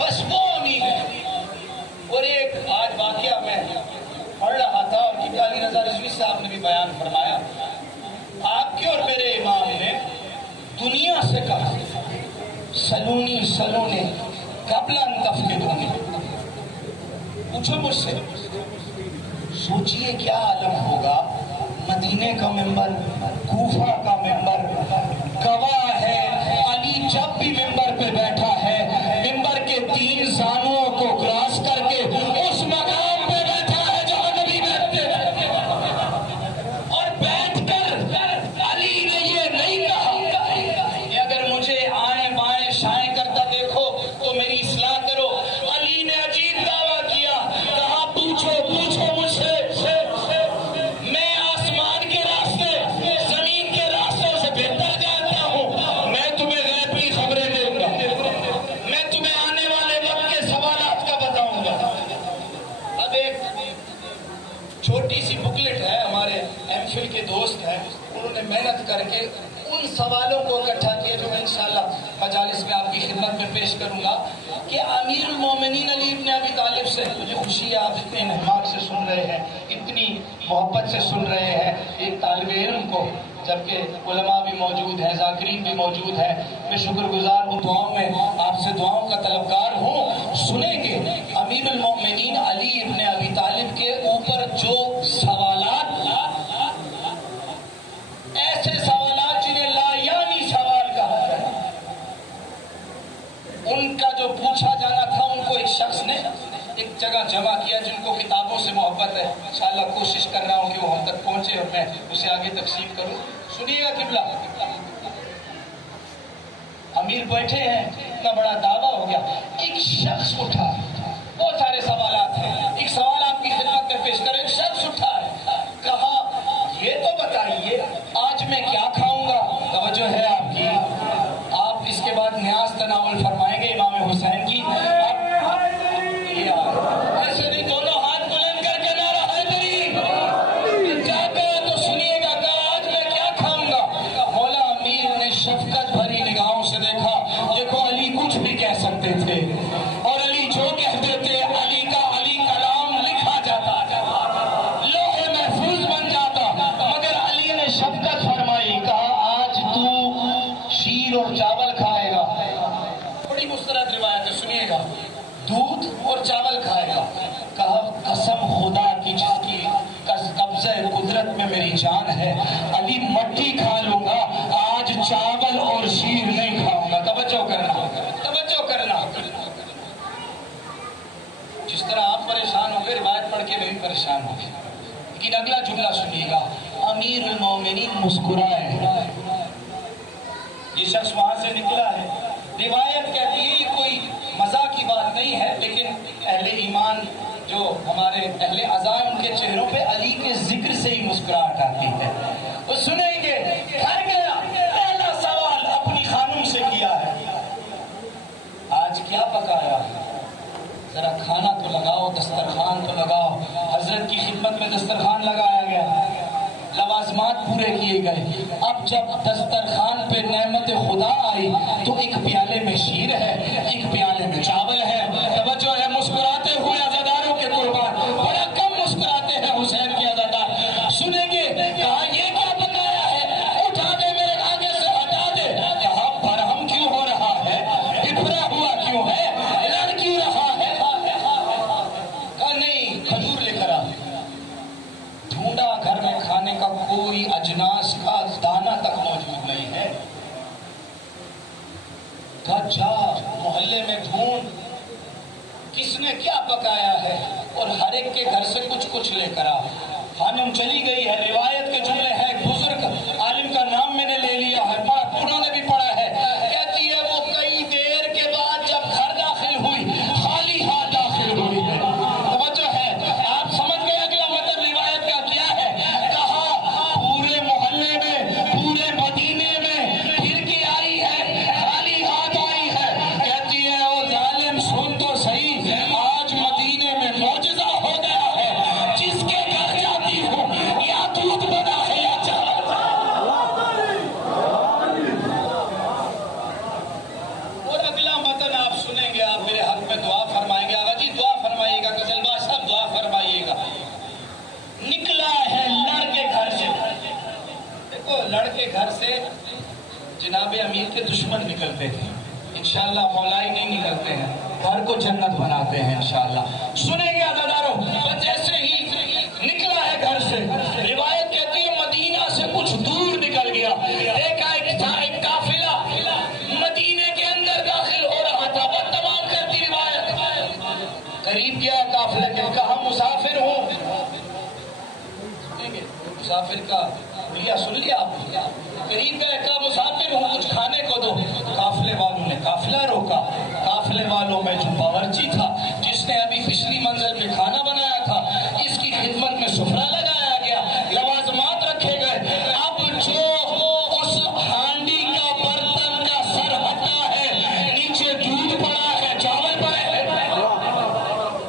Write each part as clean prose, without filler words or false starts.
بس وہ امیر ہے۔ اور ایک آج واقعہ میں پڑھ رہا تھا اور قبلہ علی رضا رضوی صاحب نے بھی بیان فرمایا، آپ کے اور میرے امام نے دنیا سے کہا سلونی سلونے قبل ان تفقدونی، پوچھو مجھ سے، سوچئے کیا عالم ہوگا، مدینے کا ممبر، کوفہ کا ممبر گواہ ہے، علی جب بھی ممبر پہ بیٹھا ہے ممبر کے 3 زانوں کو کراس کر کے اس مقام پہ بیٹھا ہے جہاں نبی بیٹھتے ہیں، اور بیٹھ کر علی نے یہ نہیں کہا کہ اگر مجھے آئیں بائیں شائیں کرتا دیکھو تو میری اصلاح کرو۔ علی نے عجیب دعویٰ کیا، کہا پوچھو پوچھو مجھ سے، میں آسمان کے راستے زمین کے راستوں سے بہتر جانتا ہوں، میں تمہیں غیب کی خبریں دوں گا، میں تمہیں آنے والے وقت کے سوالات کا بتاؤں گا۔ اب ایک چھوٹی سی بکلٹ ہے، ہمارے ایم فل کے دوست ہیں، انہوں نے محنت کر کے ان سوالوں کو اکٹھا کیا جو میں انشاءاللہ مجالس میں آپ کی خدمت میں پیش کروں گا کہ امیر المومنین علی ابن ابی طالب سے مجھے خوشی ہے آپ اتنے انہماک سے سن رہے ہیں، اتنی محبت سے سن رہے ہیں ایک طالب علم کو، جبکہ علماء بھی موجود ہیں، ذاکرین بھی موجود ہیں، میں شکر گزار ہوں، دعاؤں میں آپ سے دعاؤں کا طلبگار ہوں۔ سنیں گے امیر المومنین علی ابن ابی طالب کے اوپر جو سوالات، ایسے سوالات جنہیں لا یعنی سوال کہا ہے، ان کا جو پوچھا جانا تھا ان کو ایک شخص نے ایک جگہ جمع کیا، جن کو کتابوں سے محبت ہے، انشاءاللہ کوشش کر رہا ہوں کہ وہ ہم تک پہنچے اور میں اسے آگے تقسیم کروں۔ سنیے گا قبلہ، امیر بیٹھے ہیں، اتنا بڑا دعویٰ ہو گیا، ایک شخص اٹھا، بہت سارے سوالات ہیں، ایک سوال آپ کی خدمت میں پیش کریں، ایک شخص اٹھا ہے، کہا یہ تو بتائیے آج میں کیا کھاؤں گا، توجہ ہے آپ کی، آپ اس کے بعد نیاز تناول فرمائیں گے امام حسین کی، ایسے نہیں دونوں ہاتھ بلند کر کے نعرہ حیدری، کیا کہا تو سنیے گا، کہا آج میں کیا کھاؤں گا، مولا امیر نے شفقت بھری نگاہوں سے دیکھا، دیکھو علی کچھ بھی کہہ سکتے تھے، اور علی جو کہتے تھے علی کا علی کلام لکھا جاتا، لوح محفوظ بن جاتا، مگر علی نے شفقت فرمائی، کہا آج تو شیر اور چاول کھائے گا، بڑی مستند روایت ہے، سنیے گا، دودھ اور چاول کھائے گا، کہا قسم خدا کی جس کی قبضہ قدرت میں میری جان ہے، علی مٹی کھا لوں گا، آج چاول اور شیر نہیں کھاؤں گا۔ توجہ کرنا، توجہ کرنا، جس طرح آپ پریشان ہو گئے روایت پڑھ کے میں بھی پریشان ہو گیا، لیکن اگلا جملہ سنیے گا، امیر المومنین مسکرائے، یہ شخص وہاں سے نکلا ہے، روایت کہتی ہے یہ کوئی مزاح کی بات نہیں ہے، لیکن اہل ایمان جو ہمارے اہل عزائم ان کے چہروں پہ علی کے ذکر سے ہی مسکراہٹ آتی ہے۔ وہ سنیں گے، گھر گیا، پہلا سوال اپنی خانم سے کیا ہے، آج کیا پکایا، ذرا کھانا تو لگاؤ، دسترخوان تو لگاؤ، حضرت کی خدمت میں دسترخوان لگایا گیا، لوازمات پورے کیے گئے، اب جب دسترخوان پہ نعمت خدا آئی تو ایک پیالے میں شیر ہے، ایک پیالے میں چاول ہے، توجہ ہے، مسکراتے ہوئے عزاداروں کے قربان، بڑا کم مسکراتے ہیں حسین کے عزادار، سنیں گے، کہا یہ کیا بتایا ہے، اٹھا دے میرے آگے سے ہٹا دے، کہا برہم کیوں ہو رہا ہے، بھرا ہوا کیوں ہے، لڑ کیوں رہا ہے، کہا نہیں کھجور لے کر آ، ڈھونڈا گھر میں کھانے کا کوئی اجناس کا دانہ تک موجود نہیں ہے، کہا جا محلے میں ڈھونڈ کس نے کیا پکایا ہے اور ہر ایک کے گھر سے کچھ کچھ لے کر آ۔ خانم چلی گئی ہے، روایت کے جملے ہیں، ایک بزرگ عالم کا نام میں نے لے لیا ہے، انہوں نے بھی پڑھا ہے، کہتی ہے وہ کئی دیر کے بعد جب گھر داخل ہوئی خالی ہاتھ داخل ہوئی ہے، توجہ ہے، آپ سمجھ گئے اگلا مطلب روایت کا کیا ہے، کہا پورے محلے میں پورے مدینے میں پھر کے آئی ہے، خالی ہاتھ آئی ہے، کہتی ہے او ظالم سن تو صحیح، آج مدینے میں معجزہ ہو گیا ہے، جس کے گھر جاتی ہوں یا دودھ بنا ہے یا انشاءاللہ مولائی نہیں نکلتے ہیں، گھر کو جنت بناتے ہیں انشاءاللہ۔ سنیں گے عزیزانو، جیسے ہی نکلا ہے گھر سے، روایت کہتی ہے مدینہ سے کچھ دور نکل گیا، دیکھا ایک قافلہ مدینے کے اندر داخل ہو رہا تھا۔ بس تمام کرتی روایت، قریب گیا قافلے کے، کہا مسافر ہوں، مسافر کا بھیا سن لیا آپ، قریب گئے، کہا مسافر ہوں کچھ کھانے کو دو۔ قافلے والوں نے قافلہ روکا، قافلے والوں میں جو باورچی تھا جس نے ابھی پچھلی منزل پہ کھانا بنایا تھا، اس کی خدمت میں سفرہ لگایا گیا، لوازمات رکھے گئے۔ اب جو اس ہانڈی کا برتن کا سر ہٹا ہے، نیچے دودھ پڑا ہے، چاول پڑے ہیں،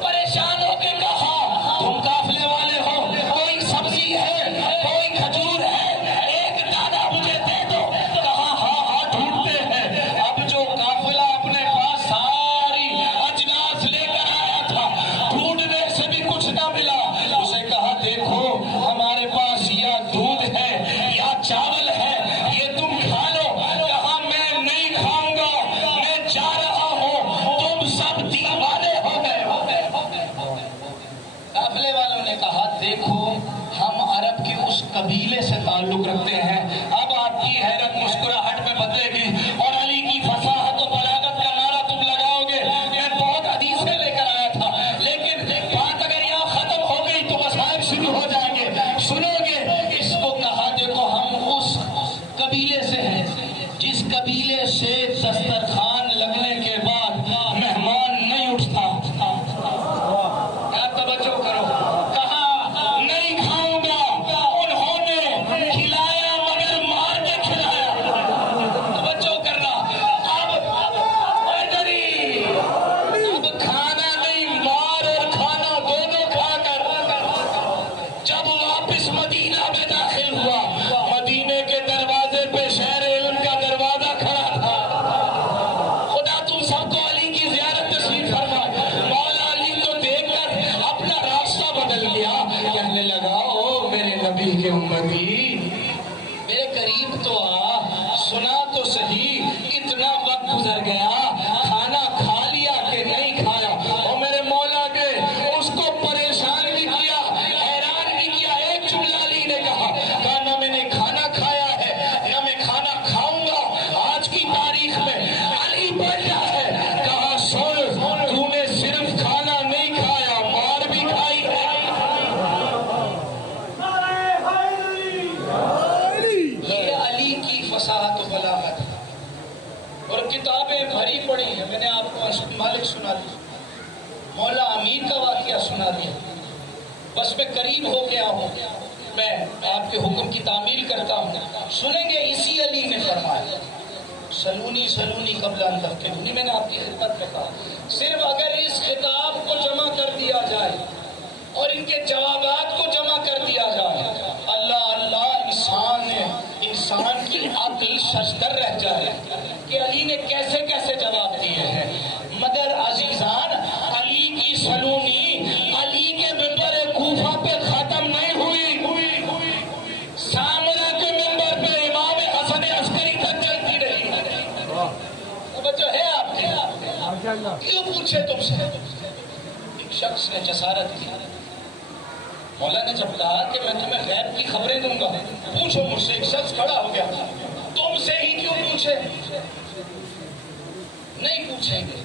پریشان ہو کے کہا تم قافلے والے ہو، کوئی سبزی ہے، کوئی کھجور ہے، ایک دانہ مجھے دے دو۔ کہا ہاں ہاں ڈھونڈتے ہیں۔ اب جو قافلہ اپنے پاس ساری اجناس لے کر آیا تھا، ڈھونڈنے سے بھی کچھ نہ ملا۔ اسے کہا دیکھو ہمارے پاس یا دودھ ہے یا چاول ہے، یہ تم کھا لو۔ کہا میں نہیں کھاؤں گا، میں جا رہا ہوں، تم سب دیوانے ہو گئے۔ قافلے والوں نے کہا دیکھو ہم عرب کے اس قبیلے سے تعلق رکھتے ہیں۔ اب آپ کی حیرت مسکراہٹ میں بدلے گی اور علی کی فصاحت و بلاغت کا نعرہ تم لگاؤ گے۔ میں بہت حدیثیں لے کر آیا تھا، لیکن بات اگر یہاں ختم ہو گئی تو مصائب شروع ہو جائیں گے، سنو گے۔ اس کو کہا دیکھو ہم اس قبیلے سے ہیں جس قبیلے سے دسترخوان لگنے کے بعد مہمان نہیں اٹھتا۔ کیا توجہ کرو، کہا نہیں کھاؤں گا، انہوں نے کھلایا مگر مار کے کھلایا۔ توجہ کرنا، اب کھانا نہیں، مار اور کھانا دونوں کھا کر جب واپس مدینہ میں داخل ہوا، مدینے کے دروازے پہ شہر علم کا دروازہ کھڑا تھا۔ خدا تم سب کو علی کی زیارت نصیب فرمائے۔ مولا علی کو دیکھ کر اپنا راستہ بدل گیا، کہنے لگا او میرے نبی کے امتی، میرے قریب تو آ، سنا تو صحیح، اتنا وقت گزر گیا، کھانا کھا لیا کہ نہیں کھایا؟ اور میرے مولا کے اس کو پریشان بھی کیا، حیران بھی کیا۔ ایک جملہ علی نے کہا نہ میں نے کھانا کھایا ہے نہ میں کھانا کھاؤں گا آج کی تاریخ میں۔ علی بڑھیا ہے، کہا سن تو نے صرف کھانا نہیں کھایا، مار بھی کھائی ہے۔ یہ علی کی فصاحت و بلاغت، اور کتابیں بھری پڑی ہیں۔ میں نے آپ کو اشرف مالک سنا دیا، مولا امیر کا واقعہ سنا دیا، بس میں قریب ہو گیا ہوں، میں آپ کے حکم کی تعمیل کرتا ہوں۔ سنیں گے اسی علی نے فرمایا سلونی سلونی قبل ان تفتنونی، میں نے آپ کی خدمت میں کہا صرف اگر اس خطاب کو جمع کر دیا جائے اور ان کے جوابات کو جمع کر دیا جائے، اللہ اللہ انسان کی عقل ششدر رہ جائے کہ علی نے کیسے کیسے جواب دیے ہیں۔ مگر عزیزان، علی کی سلونی علی کے ممبر کوفہ پہ ختم نہیں ہوئی، سامرا کے ممبر پہ امام حسن عسکری تک چلتی رہی۔ توجہ ہے آپ کی؟ کیوں پوچھے تم سے؟ ایک شخص نے جسارت کی، مولا نے جب کہا کہ میں تمہیں غیب کی خبریں دوں گا، پوچھو مجھ سے۔ ایک شخص کھڑا ہو گیا، تم سے ہی کیوں پوچھے؟ نہیں پوچھیں گے،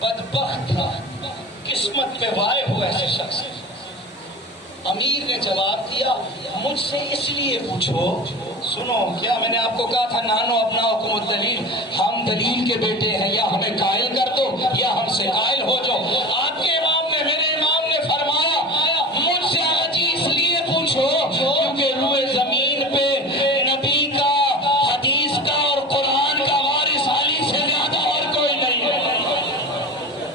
بدبخت تھا، قسمت پہ وائے ہو ایسے شخص۔ امیر نے جواب دیا مجھ سے اس لیے پوچھو، سنو کیا میں نے آپ کو کہا تھا نانو اپنا حکم الدلیل، ہم دلیل کے بیٹے ہیں، یا ہمیں قائل کر دو یا ہم سے قائل ہو جاؤ۔ آپ کے امام نے، میرے امام نے فرمایا مجھ سے آجی اس لیے پوچھو کیونکہ روئے زمین پہ نبی کا، حدیث کا اور قرآن کا وارث علی سے زیادہ اور کوئی نہیں ہے۔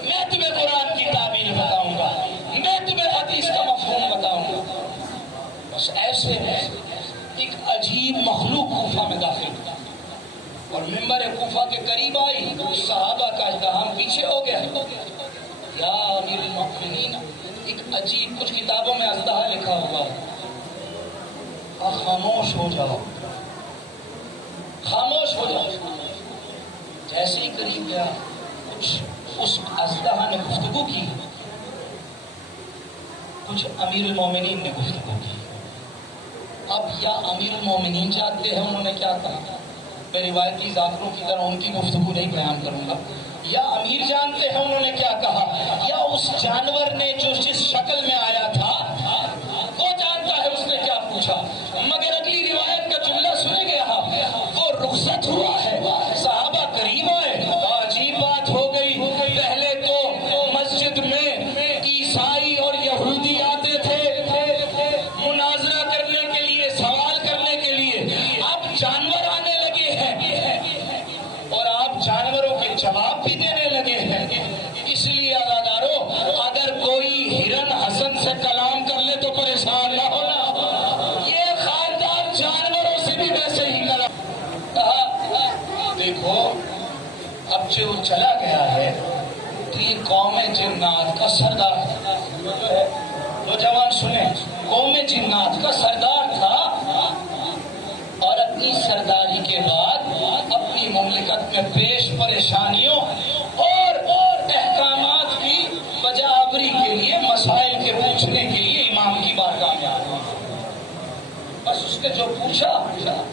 میں تمہیں قرآن کی تعبیر بتاؤں گا، میں تمہیں حدیث کا مفہوم بتاؤں گا۔ بس ایسے میں ایک عجیب مخلوق کوفہ میں داخل ہوا اور ممبر کوفہ کے قریب آئی، صحابہ کا احترام پیچھے ہو گیا۔ یا امیر المؤمنین، ایک عجیب، کچھ کتابوں میں اژدہا لکھا ہوا ہے، خاموش ہو جاؤ، خاموش ہو جاؤ۔ جیسے ہی قریب گیا، کچھ اس اژدہا نے گفتگو کی، کچھ امیر المومنین نے گفتگو کی۔ اب یا امیر المومنین جانتے ہیں انہوں نے کیا کہا، میں روایتی ذاکروں کی طرح ان کی گفتگو نہیں بیان کروں گا، یا امیر جانتے ہیں انہوں نے کیا کہا، یا اس جانور نے جو جس شکل میں آیا تھا وہ جانتا ہے اس نے کیا پوچھا۔ مگر اگلی روایت کا جملہ سنے گیا، وہ رخصت ہوا ہے، صحابہ قریب آئے، عجیب بات ہو گئی، پہلے تو مسجد میں عیسائی اور یہودی آتے تھے مناظرہ کرنے کے لیے، سوال کرنے کے لیے، اب جانور آنے لگے ہیں اور آپ جانوروں کے جواب بھی دینے لگے ہیں۔ اس لیے عزادارو، اگر کوئی ہرن حسن سے کلام کر لے تو پریشان نہ ہونا، یہ خاندان جانوروں سے بھی ویسے ہی کہا دیکھو اب جو چلا گیا ہے تو یہ قوم جنات کا سردار تھا، جو ہے نوجوان سنیں، قوم جنات کا سردار تھا اور اپنی سرداری کے بعد اپنی مملکت میں پیش پریشانیوں اور احکامات کی بجاوری کے لیے، مسائل کے پوچھنے کے لیے امام کی بارگاہ میں آیا۔ بس اس نے جو پوچھا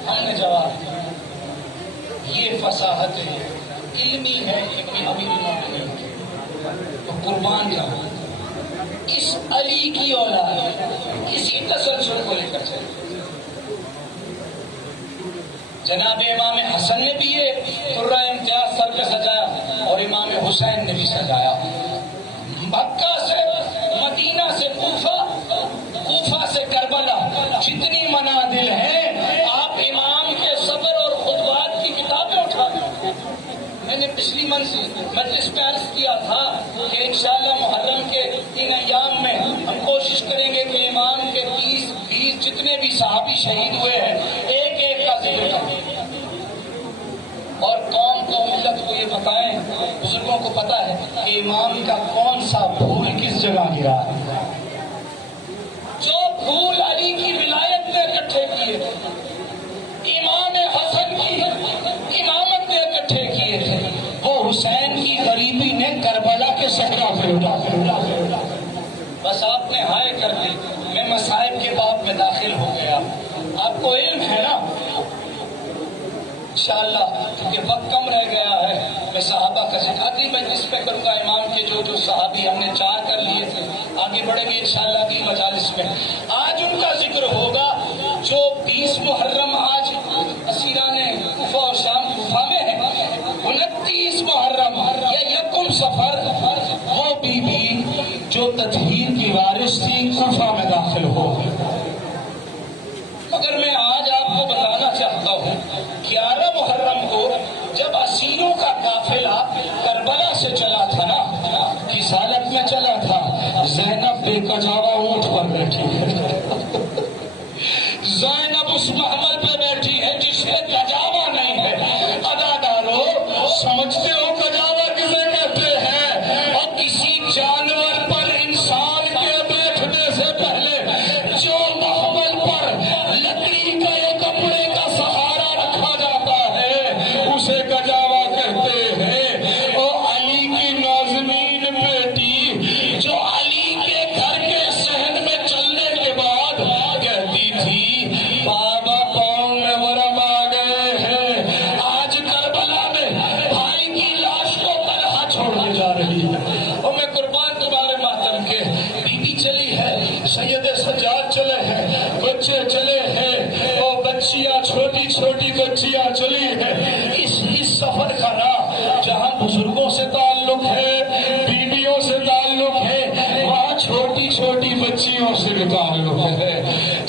ہم نے جواب دیا۔ یہ فصاحت ہے، علمی ہے ابن امیر المومنین کی، تو قربان جاؤ اس علی کی اولاد اسی تسلسل کو لے کر چلے۔ جناب امام حسن نے بھی یہ قرہ امتیاز سر پہ سجایا اور امام حسین نے بھی سجایا۔ مکہ سے مدینہ سے کوفہ، کوفہ سے کربلا، جتنی منازل ہیں آپ امام کے صبر اور خطبات کی کتابیں اٹھا دیں۔ میں نے پچھلی مجلس میں عرض کیا تھا کہ انشاءاللہ محرم کے ان ایام میں ہم کوشش کریں گے کہ امام کے 30-20 جتنے بھی صحابی شہید ہوئے ہیں ایک ایک کا ذکر کریں اور قوم کو، ملت کو یہ بتائیں، بزرگوں کو پتا ہے کہ امام کا کون سا پھول کس جگہ گرا ہے۔ جو پھول علی کی ولایت میں اکٹھے کیے تھے، امام حسن کی امامت میں اکٹھے کیے تھے، وہ حسین کی غریبی نے کربلا کے صحرا پہ اٹھا۔ بس آپ نے ہائے کر دی، میں مصائب کے باب میں داخل ہو گیا۔ آپ کو علم ہے نا انشاءاللہ، کیونکہ وقت کم رہ گیا ہے، میں صحابہ کا ذکر اگلی مجلس پہ کروں گا۔ امام کے جو صحابی ہم نے 4 کر لیے تھے، آگے بڑھیں گے انشاءاللہ اگلی مجالس میں۔ آج ان کا ذکر ہوگا جو 20 محرم آج اسیران کوفہ اور شام کوفہ میں ہے، 29 محرم یا یکم سفر وہ بی بی جو تطہیر کی وارث تھی کوفہ میں داخل ہو۔ مگر میں آج آپ کو بتانا چاہتا ہوں 11 محرم کو جب اسیروں کا قافلہ کربلا سے چلا تھا نا، کس حالت میں چلا تھا؟ زینب بے کجاوا اونٹ پر بیٹھی ہے، زینب اس محمل پہ بیٹھی ہے جس میں کجاوا نہیں ہے۔ عزادارو سمجھتے ہو کجاوا کسے کہتے ہیں؟ اور کسی جانور پر انسان کے بیٹھنے سے پہلے جو محمل پر لکڑی کا یا کپڑے کا سہارا رکھا جاتا ہے اسے کجاوا کہتے ہیں۔ اور علی کی نازنین بیٹی جو علی کے گھر کے صحن میں چلنے کے بعد کہتی تھی بابا پاؤں میں ورم آ گئے ہیں، آج کربلا میں بھائی کی لاش کو تنہا چھوڑنے جا رہی ہے۔ اور میں قربان تمہارے ماتم کے، بی بی چلی ہے، سید سجاد چلے ہیں، بچے چلے ہیں، اور بچیاں چھوٹی چھوٹی بچیاں چلی ہیں۔ اس سفر کا راہ جہاں بزرگوں سے تعلق ہے، بیویوں سے تعلق ہے، وہاں چھوٹی چھوٹی بچیوں سے بھی تعلق ہے۔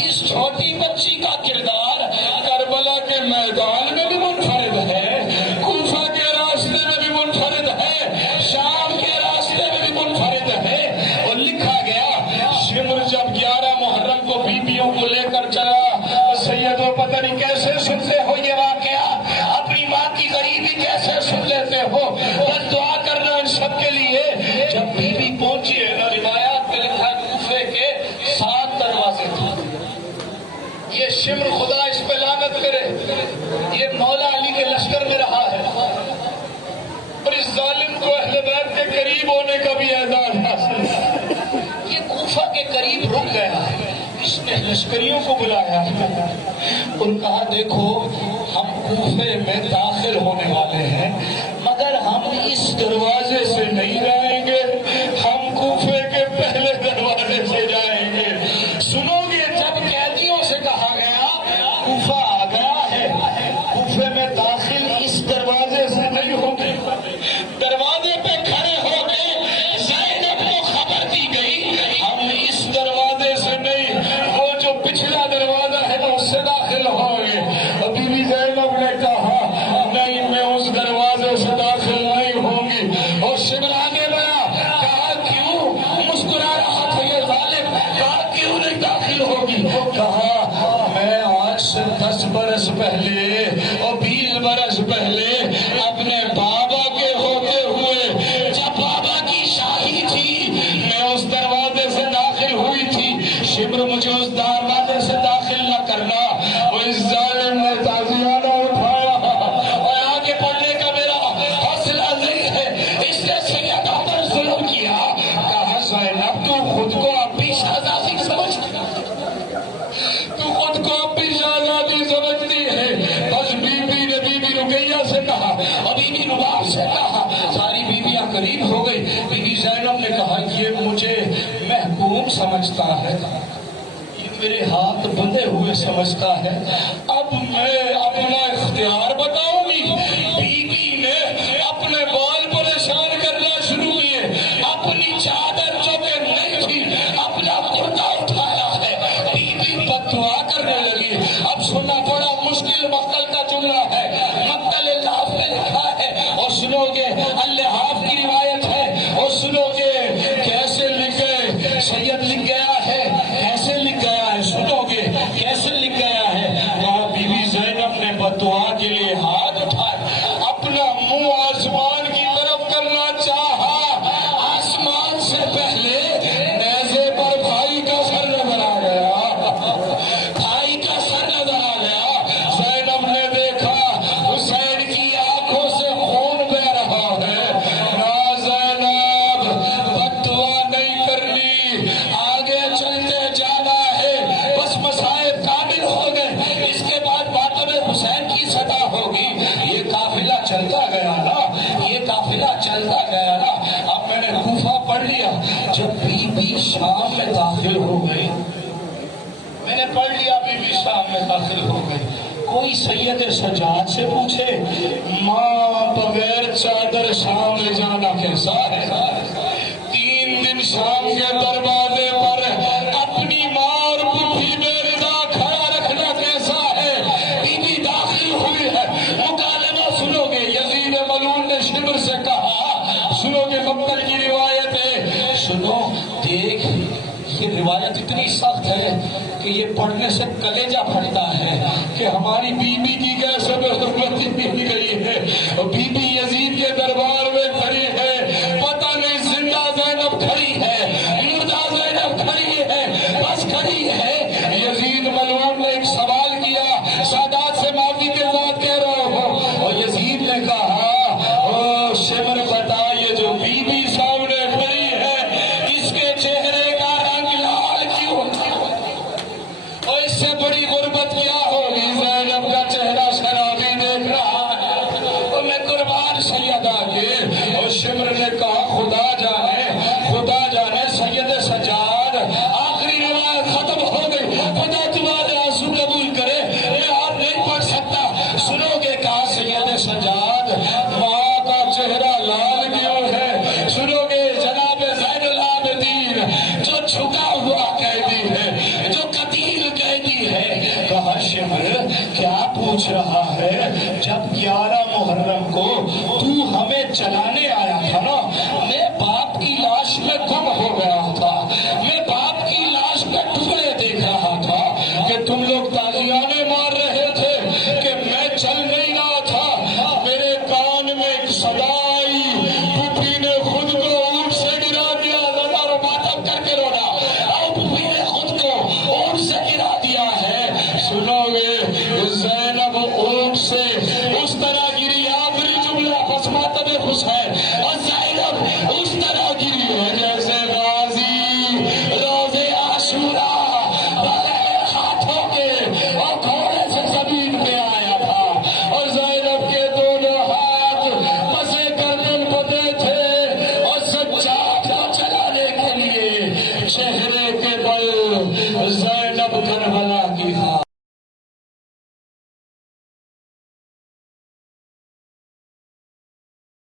اس چھوٹی بچی کا کردار کربلا کے میدان میں بھی منفرد ہے، کوفہ کے راستے میں بھی منفرد ہے، شام کے راستے میں بھی منفرد ہے۔ اور لکھا گیا شمر جب 11 محرم کو بیویوں کو لے کر چلا، سیدوں پتہ نہیں کیسے سنتے ہو یہ واقعہ، اپنی ماں کی غریبی کیسے سن لیتے ہو، بس دعا کرنا ان سب کے لیے۔ جب بیوی پہنچی ہے نا، روایات میں لکھا ہے کوفے کے 7 دروازے تھے، یہ شمر خدا قریب ہونے کا بھی اعزاز حاصل. یہ کوفہ کے قریب رک گیا. اس نے لشکریوں کو بلایا اور کہا دیکھو ہم کوفے میں داخل ہونے والے ہیں مگر ہم اس دروازے سے نہیں جائیں گے, ہم کوفے کے پہلے دروازے سے جائیں گے. سنو گے جب قیدیوں سے کہا گیا کوفہ آ گیا ہے, کوفے میں داخل اس دروازے سے نہیں ہوگی. دروازے پہ کھڑے ہو کے زینب کو خبر دی گئی ہم اس دروازے سے نہیں, وہ جو پچھلا دروازہ ہے اس سے داخل ہوں گے. ابھی بھی زینب نے کہا نہیں میں اس دروازے سے داخل نہیں ہوں گی. اور شمرانے بنا کہا کیوں, مسکرا رہا تھا یہ ظالم, کہا کیوں نہیں داخل ہوگی. کہا میں آج سے 10 برس پہلے اور 20 برس پہلے اپنے بابا کے ہوتے ہوئے جب بابا کی شاہی تھی میں اس دروازے سے داخل ہوئی تھی. شبر مجھے اس دروازے سے داخل نہ کرنا. اور اس ظالم نے تازیانہ اٹھایا اور آگے پڑھنے کا میرا حوصلہ نہیں ہے, اس نے سیدہ پر ظلم کیا. کہا زینب تو خود کو اب بھی شہزادی سمجھتی, تو خود کو اب بھی شہزادی سمجھتی ہے. بس بی بی نے بی بی رقیہ سے کہا اور بی بی نواب سے کہا, ساری بیویاں قریب ہو گئی. بی بی زینب نے کہا یہ مجھے محکوم سمجھتا ہے, یہ میرے ہاتھ بندھے ہوئے سمجھتا ہے, اب میں اپنا اختیار بتاؤں گی. بی بی نے اپنے بال پریشان کرنا شروع کیے, اپنی چادر جو کہ نہیں تھی اپنا کرتا اٹھایا ہے, بی بی بددعا کرنے لگی. اب سننا بڑا مشکل مقتل کا جملہ ہے, مقتل اللحاف میں لکھا ہے اور سنو گے اللحاف کی روایت ہے اور سنو گے کیسے لکھ گئے, سید لکھ گیا ہے کیسے لکھ گیا ہے, سنو گے کیسے لکھ گیا ہے. وہاں بی بی زینب نے بددعا کے لیے ہاتھ اٹھائے, اپنا منہ آسمان کی طرف کرنا چاہا. آسمان سے پہلے نیزے پر بھائی کا سر نظر آ گیا, بھائی کا سر نظر آ گیا. زینب نے دیکھا حسین کی آنکھوں سے خون بہ رہا ہے. نا زینب بددعا نہیں کرنی, آگے چلتے جانا ہے, بس مسائب کامل ہو گئے, اس کے بعد ماتم حسین کی صدا ہوگی. یہ قافلہ چلتا گیا نا, یہ قافلہ چلتا گیا نا. اب میں نے کوفہ پڑھ لیا, جب بی بی شام میں داخل ہو گئی, میں نے پڑھ لیا بی بی شام میں داخل ہو گئی. کوئی سید سجاد سے پوچھے ماں بغیر چادر شام لے جانا کیسا ہے. 3 دن شام کے دروازے پر اپنی ماں اور بڈھی بے رضا کھڑا رکھنا کیسا ہے. بی بی داخل ہوئی ہے, مکالمہ سنو گے. یزید ملعون نے شبر سے کہا, سنو گے مقتل کی روایت ہے, سنو دیکھ یہ روایت اتنی سخت ہے کہ یہ پڑھنے سے کلیجہ پھٹتا ہے کہ ہماری بی بی کی کیسے بے حرمتی کی گئی ہے. بی بی یزید کے دربار میں